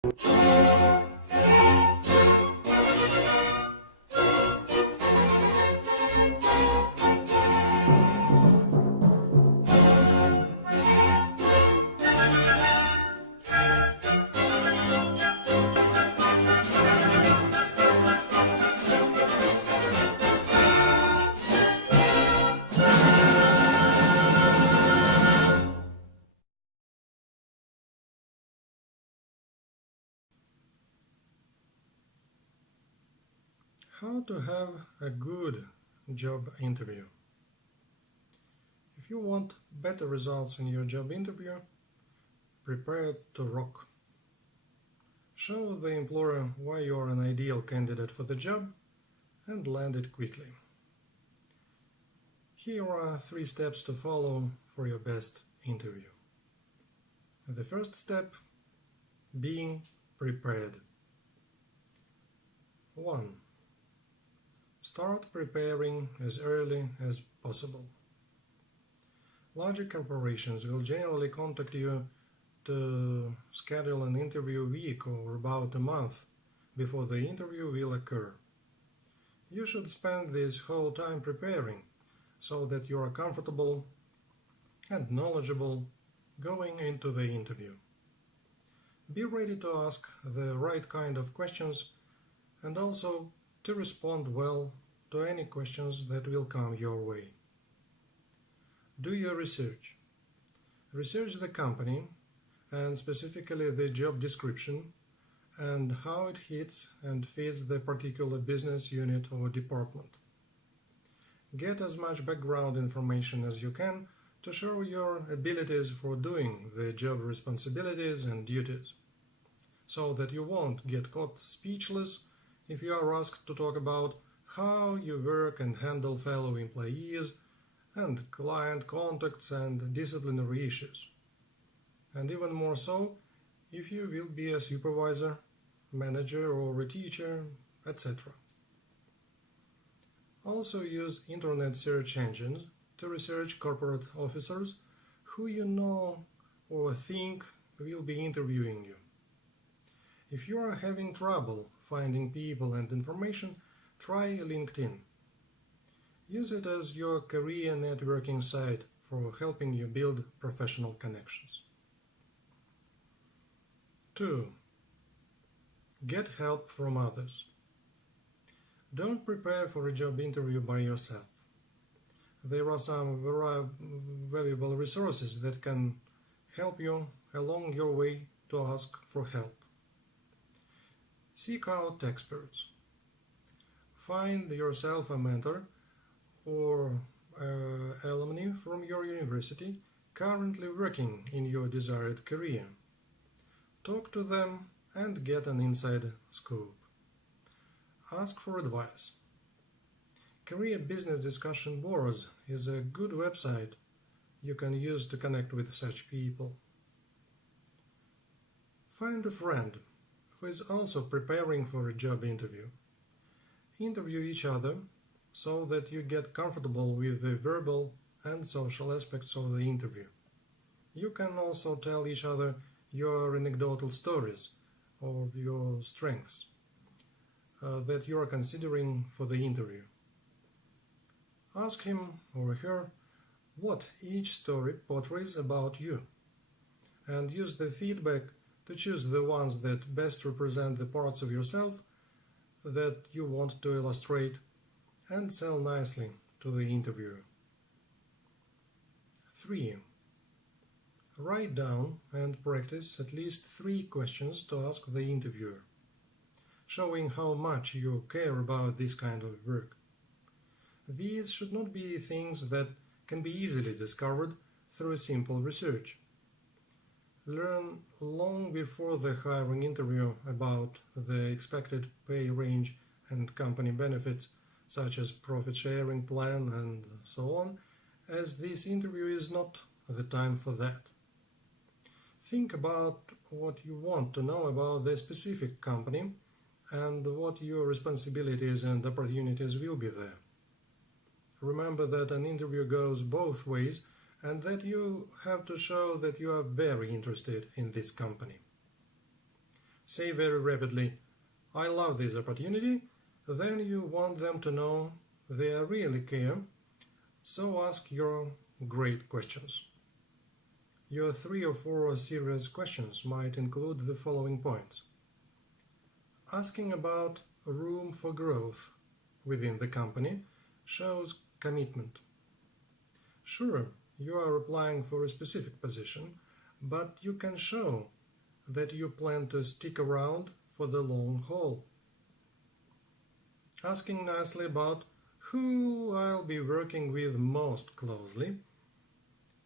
How to have a good job interview. If you want better results in your job interview, prepare to rock. Show the employer why you are an ideal candidate for the job and land it quickly. Here are 3 steps to follow for your best interview. The first step, being prepared. 1. Start preparing as early as possible. Larger corporations will generally contact you to schedule an interview a week or about a month before the interview will occur. You should spend this whole time preparing so that you are comfortable and knowledgeable going into the interview. Be ready to ask the right kind of questions and also to respond well to any questions that will come your way. Do your research. Research the company and specifically the job description and how it hits and fits the particular business unit or department. Get as much background information as you can to show your abilities for doing the job responsibilities and duties, so that you won't get caught speechless if you are asked to talk about how you work and handle fellow employees and client contacts and disciplinary issues. And even more so if you will be a supervisor, manager or a teacher, etc. Also use internet search engines to research corporate officers who you know or think will be interviewing you. If you are having trouble finding people and information, try LinkedIn. Use it as your career networking site for helping you build professional connections. 2. Get help from others. Don't prepare for a job interview by yourself. There are some very valuable resources that can help you along your way to ask for help. Seek out experts. Find yourself a mentor or alumni from your university currently working in your desired career. Talk to them and get an inside scoop. Ask for advice. Career Business Discussion Boards is a good website you can use to connect with such people. Find a friend who is also preparing for a job interview. Interview each other so that you get comfortable with the verbal and social aspects of the interview. You can also tell each other your anecdotal stories of your strengths that you are considering for the interview. Ask him or her what each story portrays about you, and use the feedback to choose the ones that best represent the parts of yourself that you want to illustrate and sell nicely to the interviewer. 3. Write down and practice at least 3 questions to ask the interviewer, showing how much you care about this kind of work. These should not be things that can be easily discovered through simple research. Learn long before the hiring interview about the expected pay range and company benefits, such as profit sharing plan and so on, as this interview is not the time for that. Think about what you want to know about the specific company and what your responsibilities and opportunities will be there. Remember that an interview goes both ways and that you have to show that you are very interested in this company. say very rapidly, "I love this opportunity," then you want them to know they really care, so ask your great questions. Your 3 or 4 serious questions might include the following points. Asking about room for growth within the company shows commitment. Sure, you are applying for a specific position, but you can show that you plan to stick around for the long haul. Asking nicely about who I'll be working with most closely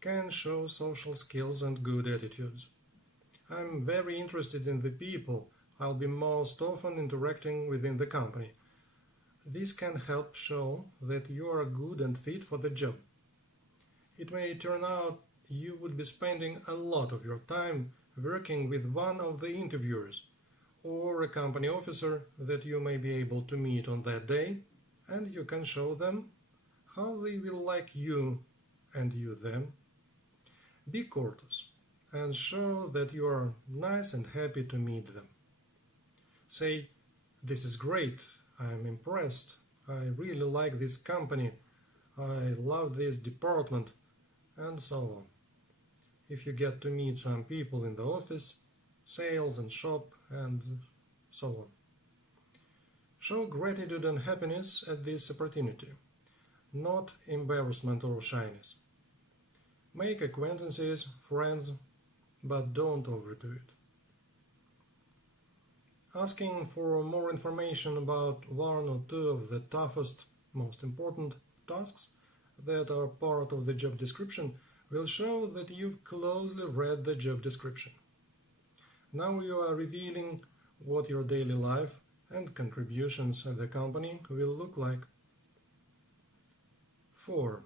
can show social skills and good attitudes. I'm very interested in the people I'll be most often interacting within the company. This can help show that you are good and fit for the job. It may turn out you would be spending a lot of your time working with one of the interviewers or a company officer that you may be able to meet on that day, and you can show them how they will like you and you them. Be courteous and show that you are nice and happy to meet them. Say, "This is great, I'm impressed, I really like this company, I love this department," and so on. If you get to meet some people in the office, sales and shop, and so on. Show gratitude and happiness at this opportunity, not embarrassment or shyness. Make acquaintances, friends, but don't overdo it. Asking for more information about 1 or 2 of the toughest, most important tasks that are part of the job description will show that you've closely read the job description. Now you are revealing what your daily life and contributions at the company will look like. 4.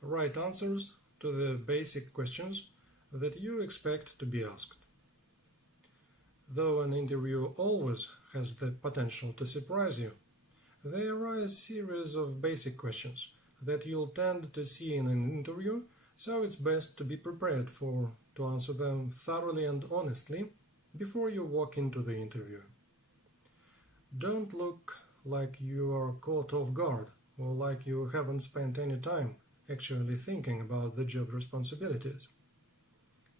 Write answers to the basic questions that you expect to be asked. Though an interview always has the potential to surprise you, there are a series of basic questions that you'll tend to see in an interview, so it's best to be prepared to answer them thoroughly and honestly before you walk into the interview. Don't look like you are caught off guard or like you haven't spent any time actually thinking about the job responsibilities.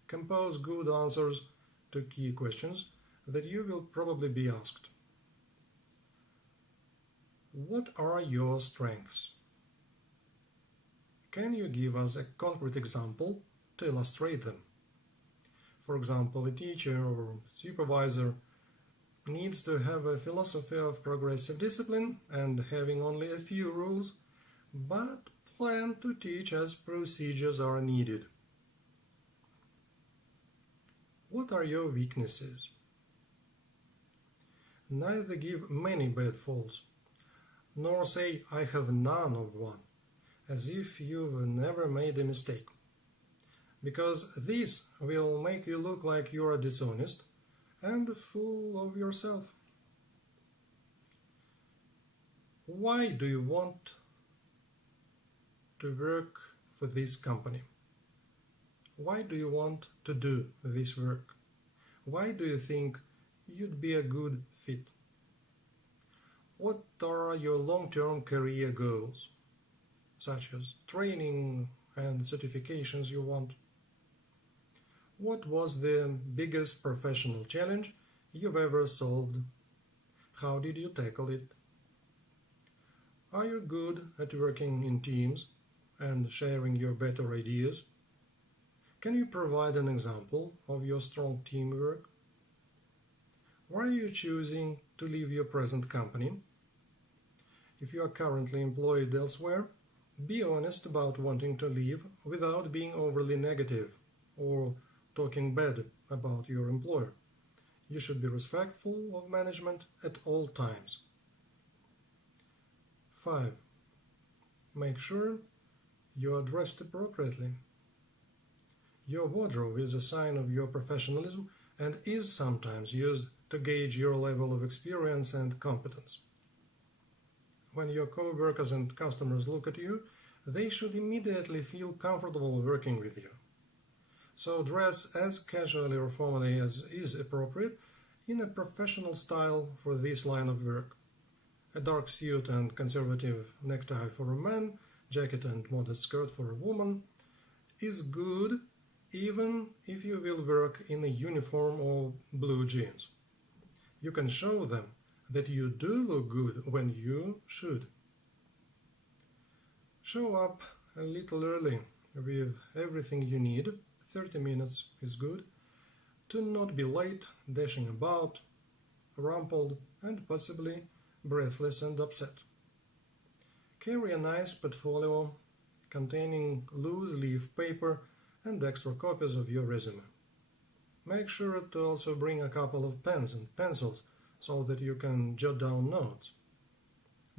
Compose good answers to key questions that you will probably be asked. What are your strengths? Can you give us a concrete example to illustrate them? For example, a teacher or supervisor needs to have a philosophy of progressive discipline and having only a few rules, but plan to teach as procedures are needed. What are your weaknesses? Neither give many bad falls, nor say "I have none of one," as if you've never made a mistake, because this will make you look like you are dishonest and full of yourself. Why do you want to work for this company? Why do you want to do this work? Why do you think you'd be a good fit? What are your long-term career goals, such as training and certifications you want? What was the biggest professional challenge you've ever solved? How did you tackle it? Are you good at working in teams and sharing your better ideas? Can you provide an example of your strong teamwork? Why are you choosing to leave your present company? If you are currently employed elsewhere, be honest about wanting to leave without being overly negative or talking bad about your employer. You should be respectful of management at all times. 5. Make sure you are dressed appropriately. Your wardrobe is a sign of your professionalism and is sometimes used to gauge your level of experience and competence. When your co-workers and customers look at you, they should immediately feel comfortable working with you. So dress as casually or formally as is appropriate, in a professional style for this line of work. A dark suit and conservative necktie for a man, jacket and modest skirt for a woman, is good even if you will work in a uniform or blue jeans. You can show them that you do look good when you should. Show up a little early with everything you need. 30 minutes is good. To not be late, dashing about, rumpled, and possibly breathless and upset. Carry a nice portfolio containing loose leaf paper and extra copies of your resume. Make sure to also bring a couple of pens and pencils so that you can jot down notes.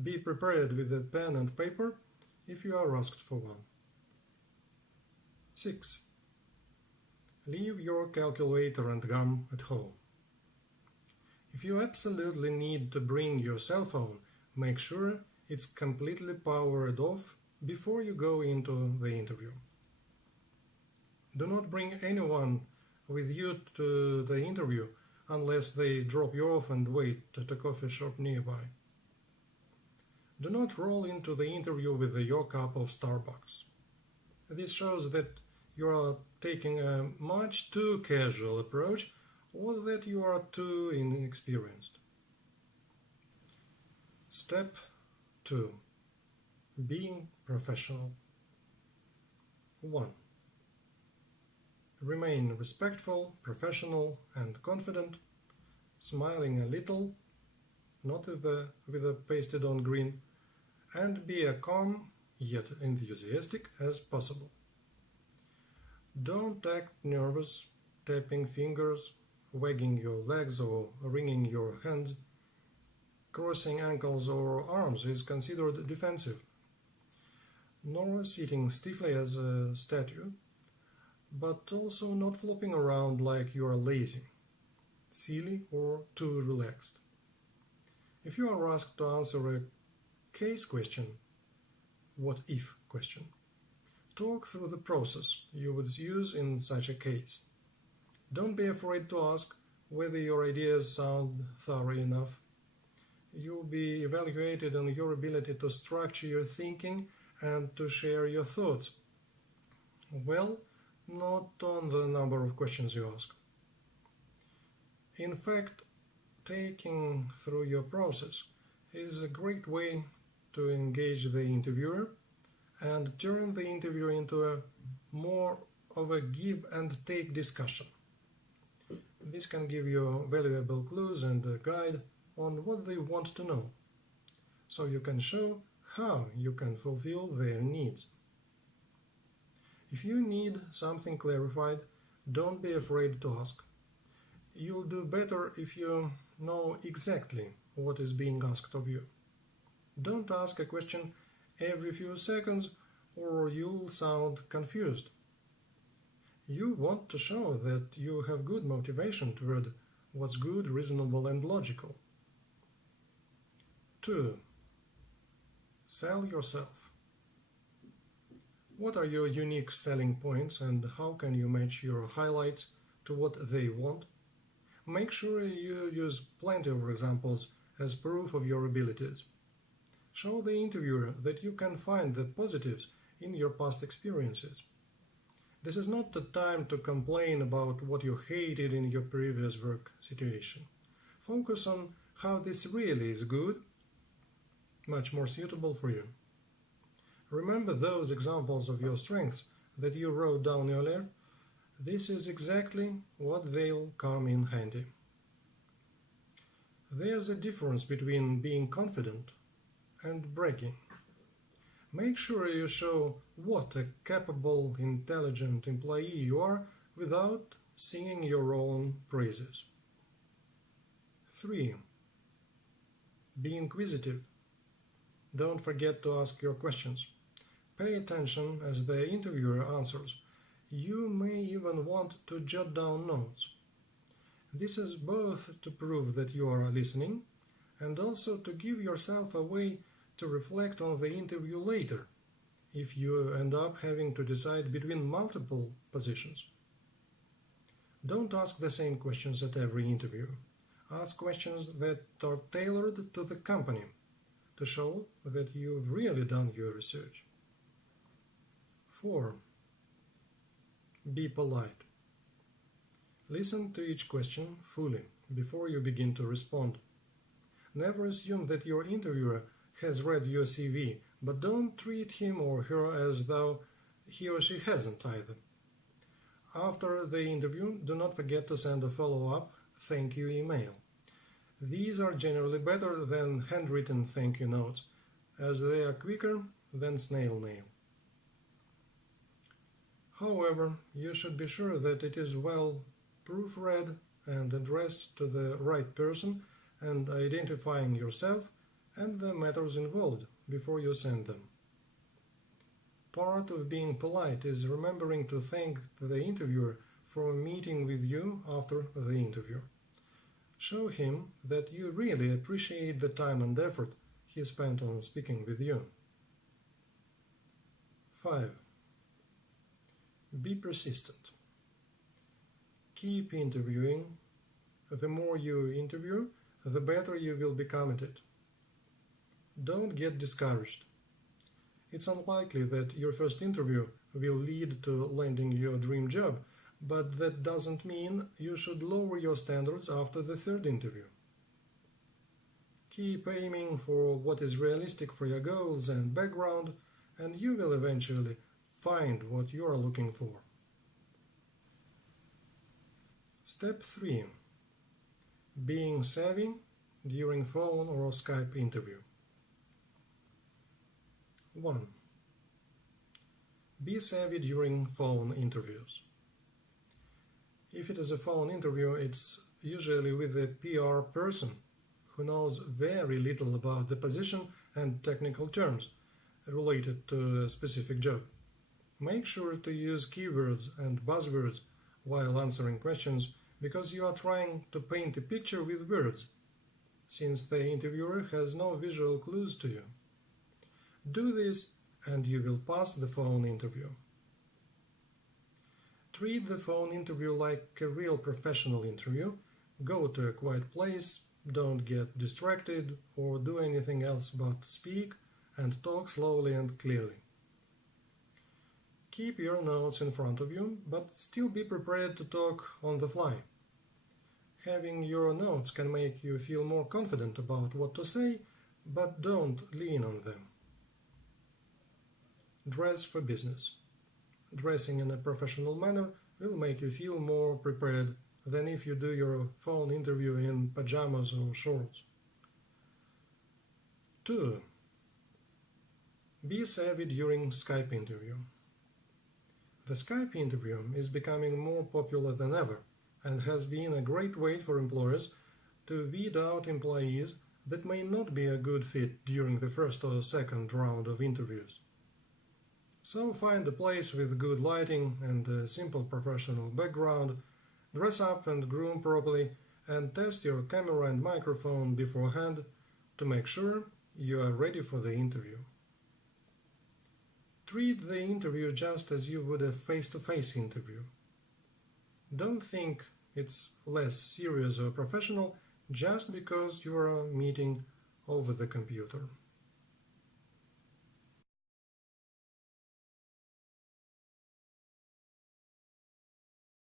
Be prepared with a pen and paper if you are asked for one. 6. Leave your calculator and gum at home. If you absolutely need to bring your cell phone, make sure it's completely powered off before you go into the interview. Do not bring anyone with you to the interview unless they drop you off and wait at a coffee shop nearby. Do not roll into the interview with your cup of Starbucks. This shows that you are taking a much too casual approach or that you are too inexperienced. Step 2. Being professional. 1. Remain respectful, professional, and confident, smiling a little, not with a pasted-on grin, and be as calm yet enthusiastic as possible. Don't act nervous, tapping fingers, wagging your legs or wringing your hands. Crossing ankles or arms is considered defensive, nor sitting stiffly as a statue, but also not flopping around like you are lazy, silly, or too relaxed. If you are asked to answer a case question, what if question, talk through the process you would use in such a case. Don't be afraid to ask whether your ideas sound thorough enough. You'll be evaluated on your ability to structure your thinking and to share your thoughts. Well, not on the number of questions you ask. In fact, taking through your process is a great way to engage the interviewer and turn the interview into a more of a give and take discussion. This can give you valuable clues and a guide on what they want to know, so you can show how you can fulfill their needs. If you need something clarified, don't be afraid to ask. You'll do better if you know exactly what is being asked of you. Don't ask a question every few seconds or you'll sound confused. You want to show that you have good motivation toward what's good, reasonable, and logical. 2. Sell yourself. What are your unique selling points and how can you match your highlights to what they want? Make sure you use plenty of examples as proof of your abilities. Show the interviewer that you can find the positives in your past experiences. This is not the time to complain about what you hated in your previous work situation. Focus on how this really is good, much more suitable for you. Remember those examples of your strengths that you wrote down earlier? This is exactly what they'll come in handy. There's a difference between being confident and bragging. Make sure you show what a capable, intelligent employee you are without singing your own praises. 3. Be inquisitive. Don't forget to ask your questions. Pay attention as the interviewer answers. You may even want to jot down notes. This is both to prove that you are listening and also to give yourself a way to reflect on the interview later, if you end up having to decide between multiple positions. Don't ask the same questions at every interview. Ask questions that are tailored to the company to show that you've really done your research. 4. Be polite. Listen to each question fully before you begin to respond. Never assume that your interviewer has read your CV, but don't treat him or her as though he or she hasn't either. After the interview, do not forget to send a follow-up thank you email. These are generally better than handwritten thank you notes, as they are quicker than snail mail. However, you should be sure that it is well proofread and addressed to the right person, and identifying yourself and the matters involved before you send them. Part of being polite is remembering to thank the interviewer for meeting with you after the interview. Show him that you really appreciate the time and effort he spent on speaking with you. 5. Be persistent. Keep interviewing. The more you interview, the better you will become at it. Don't get discouraged. It's unlikely that your first interview will lead to landing your dream job, but that doesn't mean you should lower your standards after the third interview. Keep aiming for what is realistic for your goals and background, and you will eventually find what you are looking for. Step 3. Being savvy during phone or Skype interview. 1. Be savvy during phone interviews. If it is a phone interview, it's usually with a PR person who knows very little about the position and technical terms related to a specific job. Make sure to use keywords and buzzwords while answering questions, because you are trying to paint a picture with words, since the interviewer has no visual clues to you. Do this and you will pass the phone interview. Treat the phone interview like a real professional interview. Go to a quiet place, don't get distracted or do anything else but speak and talk slowly and clearly. Keep your notes in front of you, but still be prepared to talk on the fly. Having your notes can make you feel more confident about what to say, but don't lean on them. Dress for business. Dressing in a professional manner will make you feel more prepared than if you do your phone interview in pajamas or shorts. 2. Be savvy during Skype interview. The Skype interview is becoming more popular than ever and has been a great way for employers to weed out employees that may not be a good fit during the first or second round of interviews. So find a place with good lighting and a simple professional background, dress up and groom properly, and test your camera and microphone beforehand to make sure you are ready for the interview. Treat the interview just as you would a face-to-face interview. Don't think it's less serious or professional just because you are meeting over the computer.